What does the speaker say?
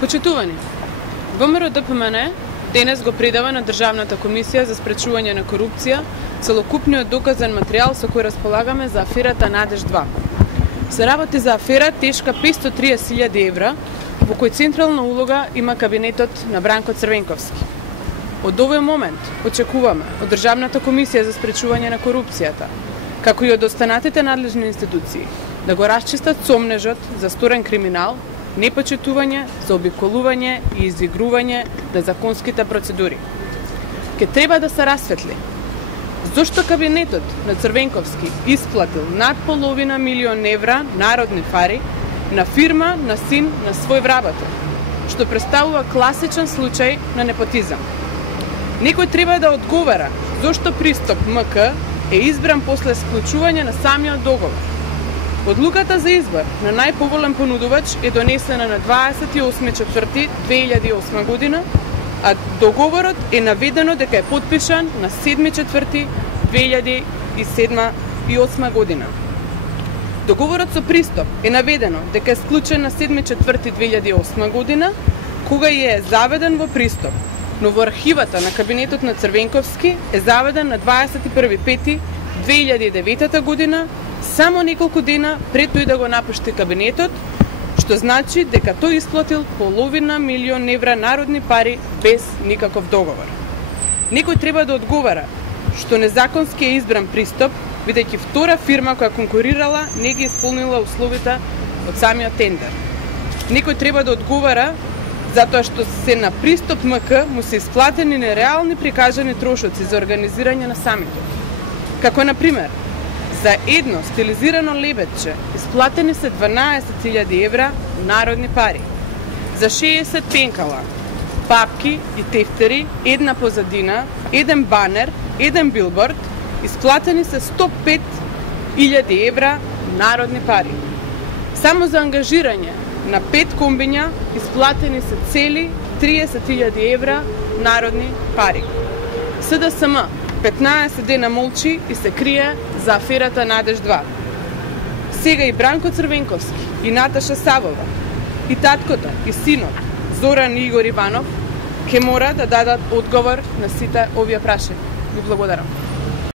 Почитувани, ВМРО ДПМН денес го предава на Државната комисија за спречување на корупција целокупниот доказен материјал со кој располагаме за аферата Надеж 2. Се работи за афера тешка 530.000 евра, во кој централна улога има кабинетот на Бранко Црвенковски. Од овој момент очекуваме од Државната комисија за спречување на корупцијата, како и од останатите надлежни институции, да го расчистат сомнежот за сторен криминал, непочитување, заобиколување и изигрување на законските процедури. Ке треба да се расветли зошто кабинетот на Црвенковски исплатил над половина милион евра народни пари на фирма на син на свој вработен, што представува класичен случај на непотизам. Некој треба да одговара зошто Пристап МК е избран после склучување на самиот договор. Одлуката за избор на најповолен понудувач е донесена на 28.4.2008 година, а договорот е наведено дека е потпишан на 7.4.2008 година. Договорот со Пристап е наведено дека е склучен на 7.4.2008 година, кога е заведен во Пристап, но во архивата на кабинетот на Црвенковски е заведен на 21.5.2009 година, само неколку дена пред тој да го напушти кабинетот, што значи дека тој исплатил половина милион евра народни пари без никаков договор. Некој треба да одговара што незаконски е избран Пристап, бидејќи втора фирма која конкурирала не ги исполнила условите од самиот тендер. Некој треба да одговара затоа што се на Пристап МК му се исплатени нереални прикажани трошоци за организирање на самитот. Како например, за едно стилизирано лебедче исплатени се 12.000 евра народни пари. За 60 пенкала, папки и тефтери, една позадина, еден банер, еден билборд, исплатени се 105.000 евра народни пари. Само за ангажирање на 5 комбиња исплатени се цели 30.000 евра народни пари. СДСМ 15 дена молчи и се крие за аферата Надеж 2. Сега и Бранко Црвенковски, и Наташа Савова, и таткото, и синот, Зоран и Игор Иванов, ке мора да дадат одговор на сите овие прашања. Ви благодарам.